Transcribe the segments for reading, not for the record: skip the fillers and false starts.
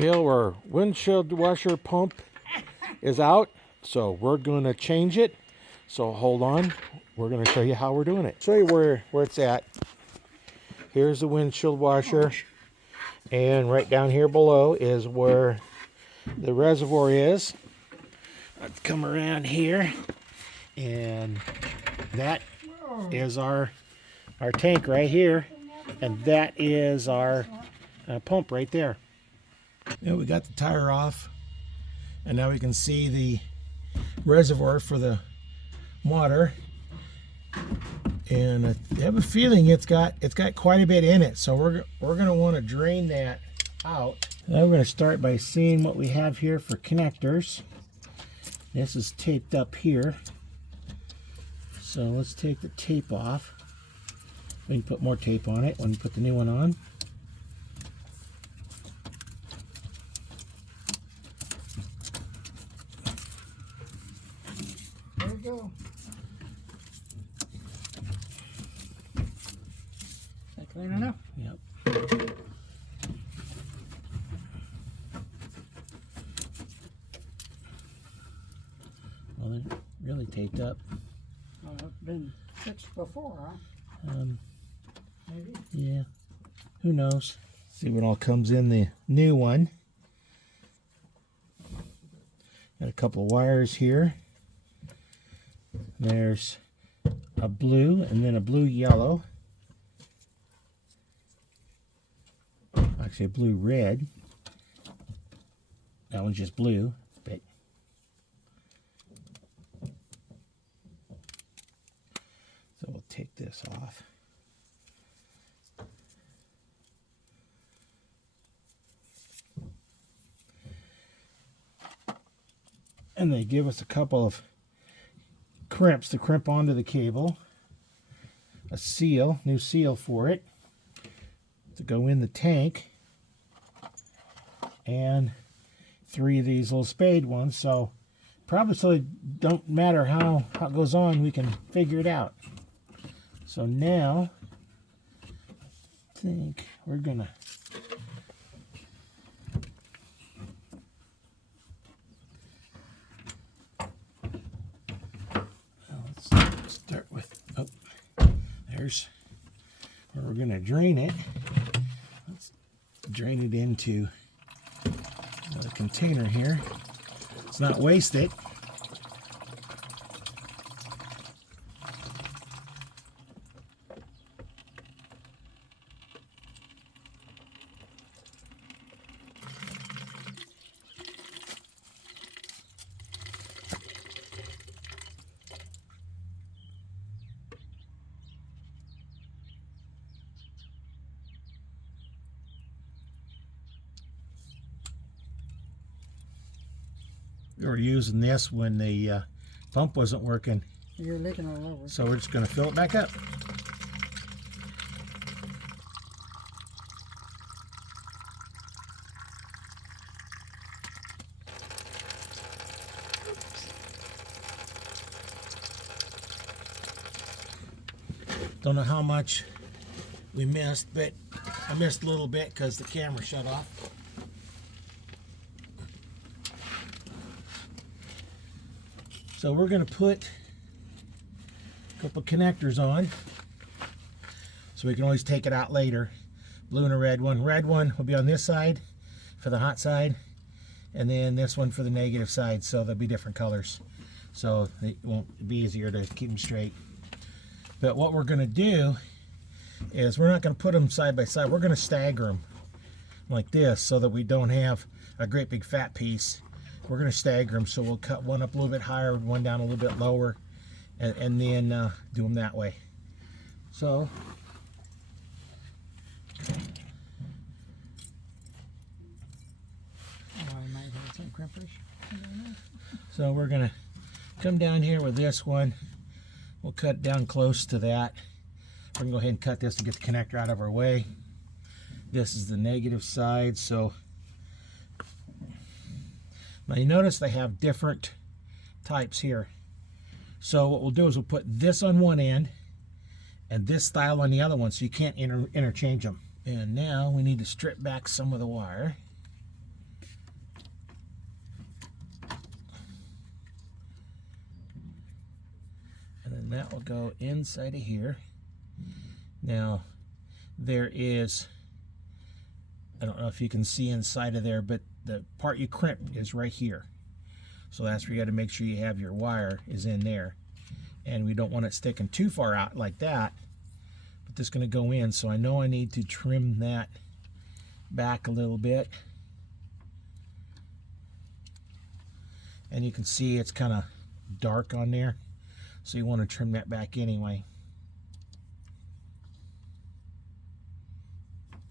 Our windshield washer pump is out, so we're going to change it. So hold on, we're going to show you how we're doing it. Show you where it's at. Here's the windshield washer, and right down here below is where the reservoir is. Let's come around here, and that is our tank right here, and that is our pump right there. Yeah, we got the tire off, and now we can see the reservoir for the water, and I have a feeling it's got quite a bit in it, so we're going to want to drain that out. Now we're going to start by seeing what we have here for connectors. This is taped up here, so let's take the tape off. We can put more tape on it when we put the new one on. There we go. Is that clean enough? Yep. Well, they're really taped up. Well, it's been fixed before, huh? Maybe. Yeah. Who knows? See what all comes in the new one. Got a couple of wires here. There's a blue and then a blue-yellow. Actually, a blue-red. That one's just blue, but so we'll take this off. And they give us a couple of crimps to crimp onto the cable. A seal, new seal for it to go in the tank. And 3 of these little spade ones. So probably so it don't matter how it goes on, we can figure it out. So now I think we're gonna start with, there's where we're going to drain it. Let's drain it into another container here. Let's not waste it. We were using this when the pump wasn't working. You're leaking all over. So we're just going to fill it back up. Don't know how much we missed, but I missed a little bit because the camera shut off. So we're going to put a couple connectors on so we can always take it out later. Blue and a red one. Red one will be on this side for the hot side, and then this one for the negative side, so they'll be different colors. So it won't be easier to keep them straight. But what we're going to do is we're not going to put them side by side. We're going to stagger them like this so that we don't have a great big fat piece. We're going to stagger them, so we'll cut one up a little bit higher, one down a little bit lower, and then do them that way. So I might have some crimpers. So we're going to come down here with this one. We'll cut it down close to that. We're going to go ahead and cut this to get the connector out of our way. This is the negative side, so now you notice they have different types here. So what we'll do is we'll put this on one end and this style on the other one, so you can't interchange them. And now we need to strip back some of the wire. And that will go inside of here. Now, there is, I don't know if you can see inside of there, but the part you crimp is right here. So that's where you got to make sure you have your wire is in there. And we don't want it sticking too far out like that. But this is going to go in, so I know I need to trim that back a little bit. And you can see it's kind of dark on there. So you want to trim that back anyway.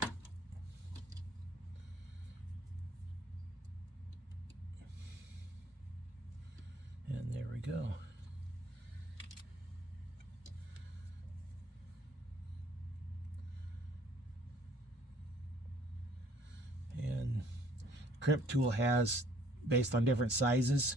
And there we go. And crimp tool has, based on different sizes.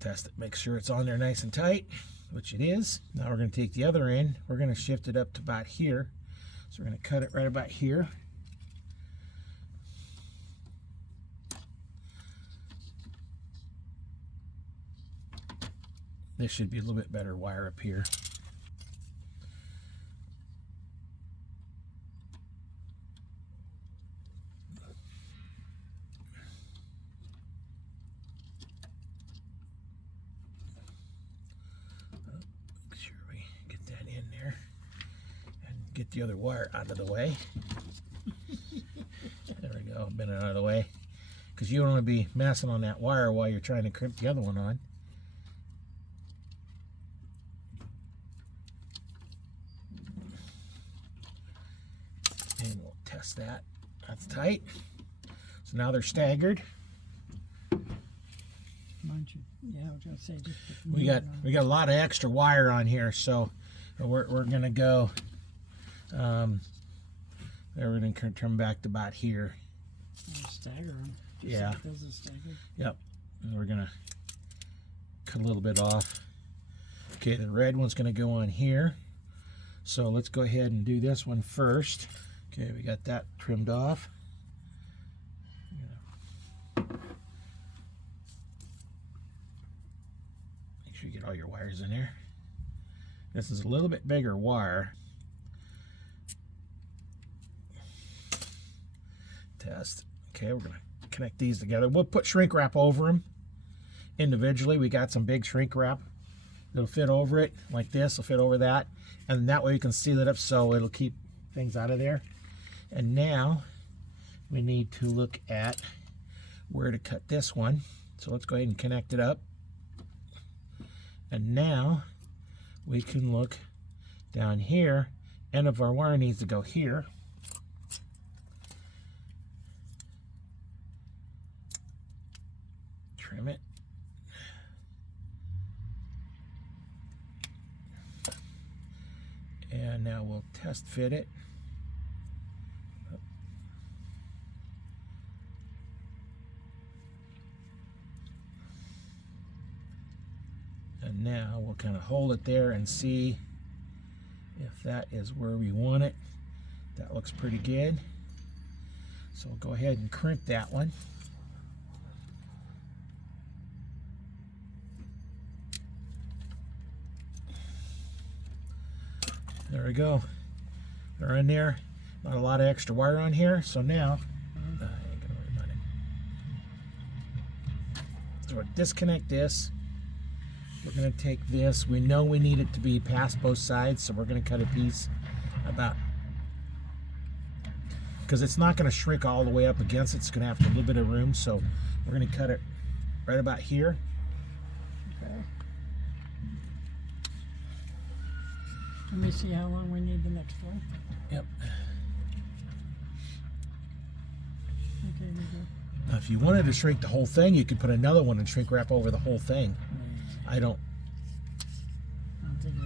Test it, make sure it's on there nice and tight, which it is. Now we're going to take the other end, we're going to shift it up to about here. So we're going to cut it right about here. This should be a little bit better wire up here. Make sure we get that in there and get the other wire out of the way. There we go, bend it out of the way. Because you don't want to be messing on that wire while you're trying to crimp the other one on. And we'll test that. That's tight. So now they're staggered. Yeah, I was gonna say just We got a lot of extra wire on here, so we're gonna go. We're gonna turn back to about here. stagger them. Yeah. Like those are staggered. Yep. And we're gonna cut a little bit off. Okay, the red one's gonna go on here. So let's go ahead and do this one first. Okay, we got that trimmed off. Make sure you get all your wires in there. This is a little bit bigger wire. Test. Okay, we're gonna connect these together. We'll put shrink wrap over them individually. We got some big shrink wrap that'll fit over it, like this will fit over that, and that way you can seal it up so it'll keep things out of there. And now we need to look at where to cut this one. So let's go ahead and connect it up. And now we can look down here. End of our wire needs to go here. Trim it. And now we'll test fit it. And now we'll kind of hold it there and see if that is where we want it. That looks pretty good. So we'll go ahead and crimp that one. There we go. They're in there. Not a lot of extra wire on here. So now, I ain't gonna worry about it. So we'll disconnect this. We're going to take this. We know we need it to be past both sides, so we're going to cut a piece about, because it's not going to shrink all the way up against it. It's going to have a little bit of room, so we're going to cut it right about here. Okay. Let me see how long we need the next one. Yep. Okay, we go. Now, if you wanted to shrink the whole thing, you could put another one and shrink wrap over the whole thing. I don't.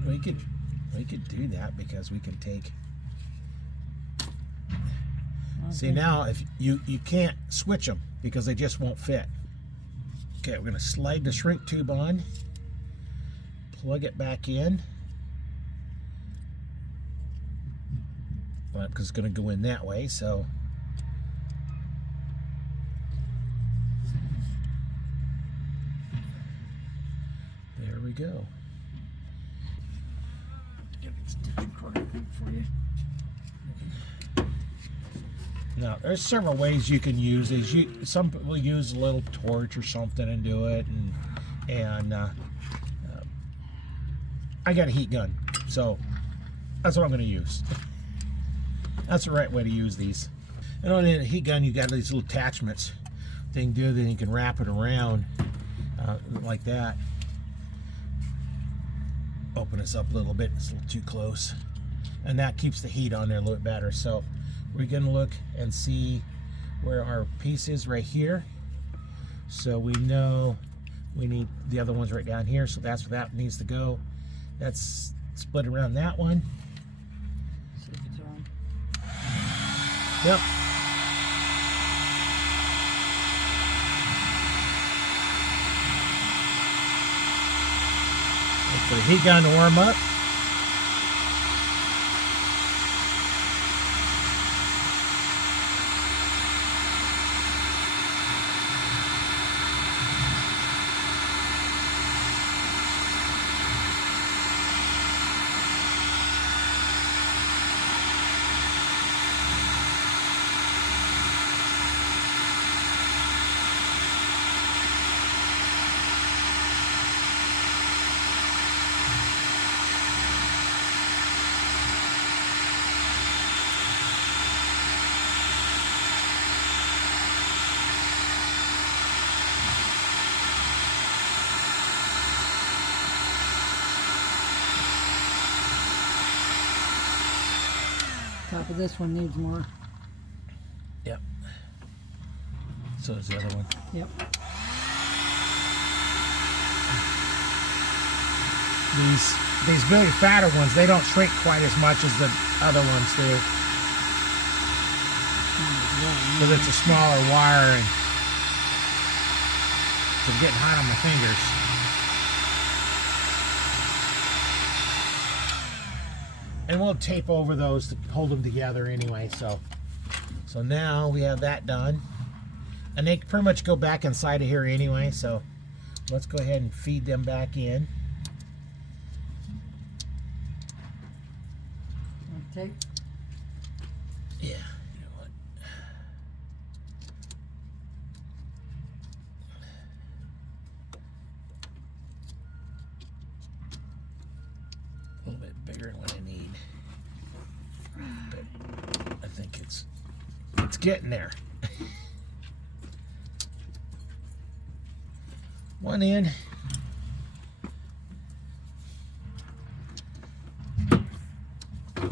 We could do that because we can take. Okay. See, now if you can't switch them because they just won't fit. Okay, we're going to slide the shrink tube on, plug it back in, because it's going to go in that way. So we go. Get this extension cord open for you. Now, there's several ways you can use these. Some people use a little torch or something and do it, and I got a heat gun, so that's what I'm going to use. That's the right way to use these. And on a heat gun, you got these little attachments. Thing do, then you can wrap it around like that. Open this up a little bit. It's a little too close, and that keeps the heat on there a little bit better. So we're going to look and see where our piece is right here. So we know we need the other ones right down here. So that's where that needs to go. That's split around that one. See if it's on. Yep. Wait for the heat gun to warm up. Top of this one needs more. Yep. So is the other one. Yep. These really fatter ones, they don't shrink quite as much as the other ones do. Because it's a smaller wire and it's getting hot on my fingers. And we'll tape over those to hold them together anyway. So now we have that done. And they pretty much go back inside of here anyway. So let's go ahead and feed them back in. Tape. Yeah. You know what? A little bit bigger than what I need. But I think it's getting there. One in.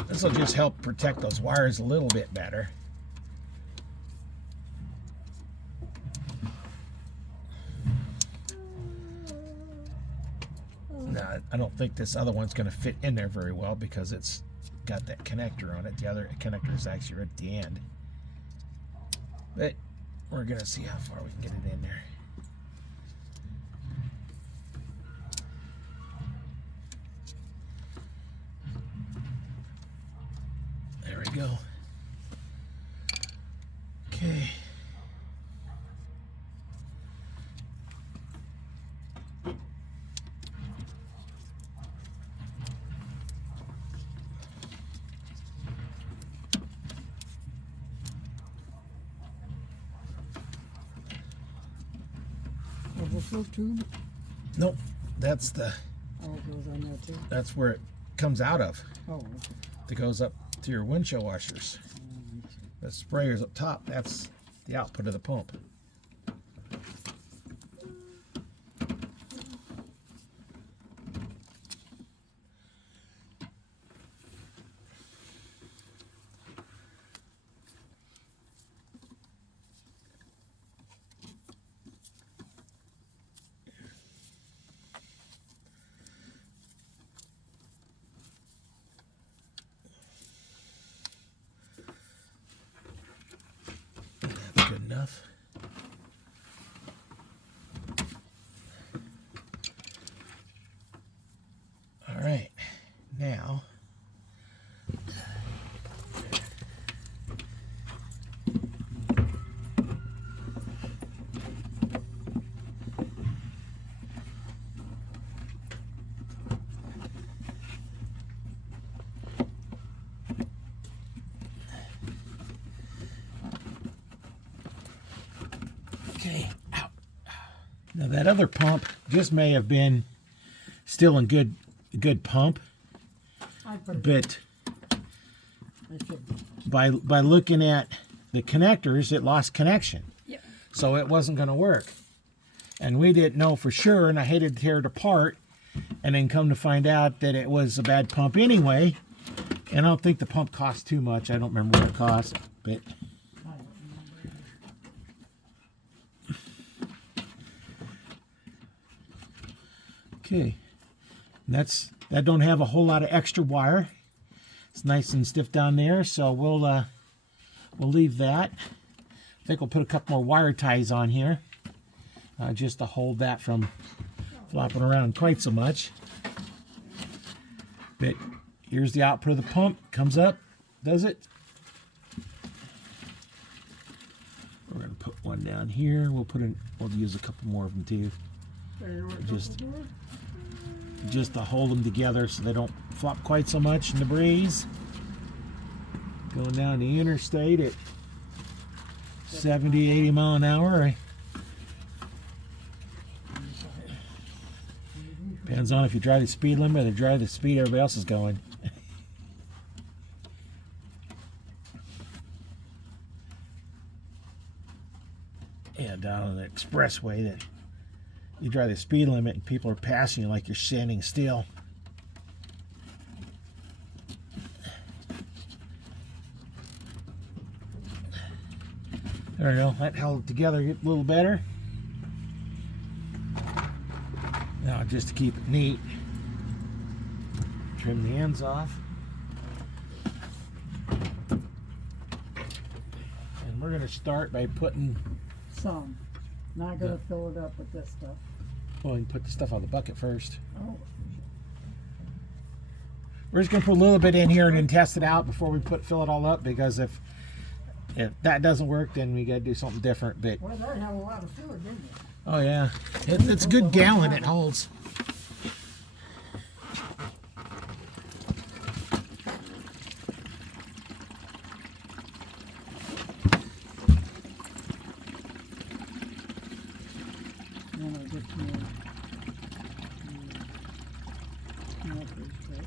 This will just help protect those wires a little bit better. Now, I don't think this other one's going to fit in there very well because it's got that connector on it. The other connector is actually right at the end. But we're going to see how far we can get it in there. There we go. Okay. Overflow tube. Nope. That's the. Oh, it goes on there too. That's where it comes out of. Oh, okay. That goes up to your windshield washers. The sprayer's up top. That's the output of the pump. That's good enough. Now that other pump just may have been still in good pump, I put it. but I should. by looking at the connectors, it lost connection. Yep. So it wasn't going to work. And we didn't know for sure, and I hated to tear it apart and then come to find out that it was a bad pump anyway. And I don't think the pump cost too much. I don't remember what it cost, but I don't remember. okay. That don't have a whole lot of extra wire. It's nice and stiff down there, so we'll leave that. I think we'll put a couple more wire ties on here, just to hold that from flopping around quite so much. But here's the output of the pump. Comes up, does it? We're gonna put one down here. We'll use a couple more of them too. Just to hold them together so they don't flop quite so much in the breeze. Going down the interstate at 70, 80 mile an hour. Depends on if you drive the speed limit or drive the speed everybody else is going. Yeah, down on the expressway that you drive the speed limit and people are passing you like you're standing still. There we go. That held it together a little better. Now, just to keep it neat, trim the ends off. And we're going to start by putting... Some. Not gonna fill it up with this stuff. Well, we can put the stuff on the bucket first. Oh. We're just going to put a little bit in here and then test it out before we fill it all up, because if that doesn't work, then we got to do something different. But Well, that had a lot of fluid, didn't it? oh yeah, it's a good gallon it holds. Then I'll get more straight.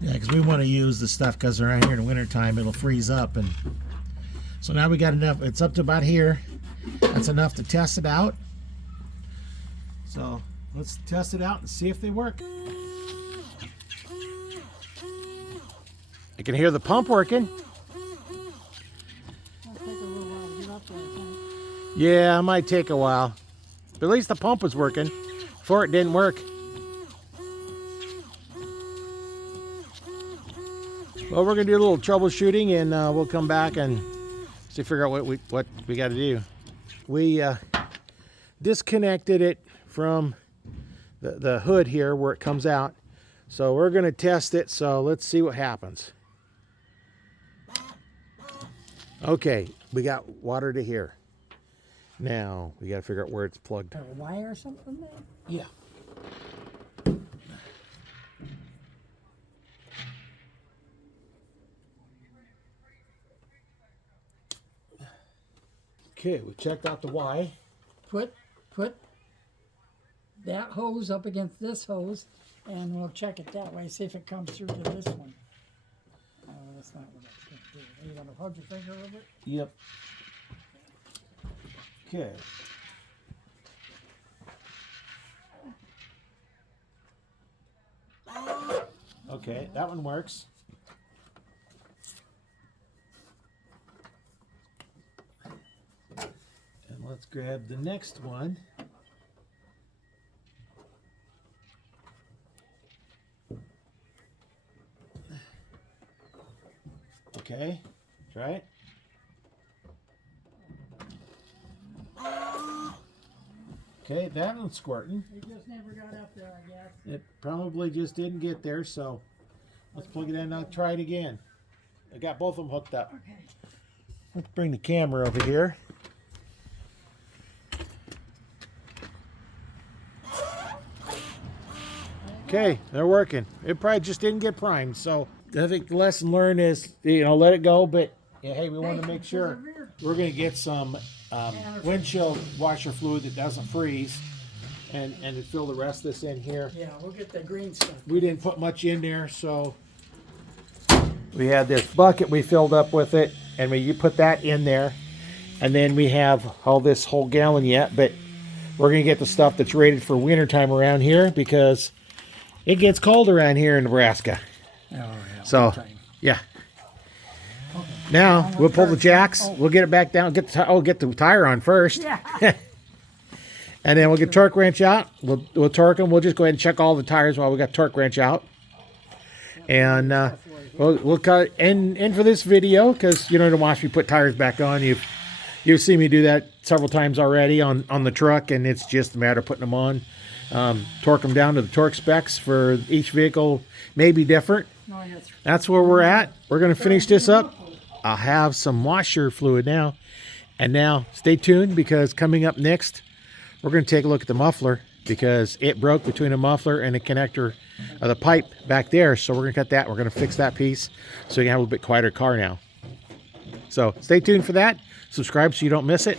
Yeah, because we want to use the stuff because around here in the wintertime it'll freeze up. And so now we got enough. It's up to about here. That's enough to test it out. So let's test it out and see if they work. I can hear the pump working. It'll take a little while to get up there, I think. Yeah, it might take a while. But at least the pump was working. Before it didn't work. Well, we're gonna do a little troubleshooting, and we'll come back and figure out what we got to do. We disconnected it from the hood here where it comes out, so we're gonna test it. So let's see what happens. Okay, we got water to here. Now we got to figure out where it's plugged. A wire or something there? Yeah. Okay, we checked out the Y. Put that hose up against this hose, and we'll check it that way. See if it comes through to this one. Oh, that's not what I was going to do. Are you going to hold your finger over it? Yep. Okay. Okay, that one works. And let's grab the next one. Okay, try it. Okay, that one's squirting. It just never got up there, I guess. It probably just didn't get there, so let's plug it in and I'll try it again. I got both of them hooked up. Okay. Let's bring the camera over here. Okay, they're working. It probably just didn't get primed, so I think the lesson learned is, let it go, but yeah, hey, we want to make sure we're going to get some windshield washer fluid that doesn't freeze, and to fill the rest of this in here. Yeah, we'll get the green stuff. We didn't put much in there, so we had this bucket we filled up with it, and you put that in there, and then we have all this whole gallon yet, but we're gonna get the stuff that's rated for winter time around here because it gets cold around here in Nebraska. Oh, yeah. So yeah. Now we'll pull the jacks. We'll get it back down. Get the tire on first. Yeah. And then we'll get torque wrench out. We'll torque them. We'll just go ahead and check all the tires while we got torque wrench out. And we'll cut end for this video because you know to watch me put tires back on. You've seen me do that several times already on the truck, and it's just a matter of putting them on. Torque them down to the torque specs for each vehicle may be different. That's where we're at. We're going to finish this up. I'll have some washer fluid now. And now stay tuned because coming up next, we're going to take a look at the muffler because it broke between the muffler and the connector of the pipe back there. So we're going to cut that. We're going to fix that piece so you can have a little bit quieter car now. So stay tuned for that. Subscribe so you don't miss it.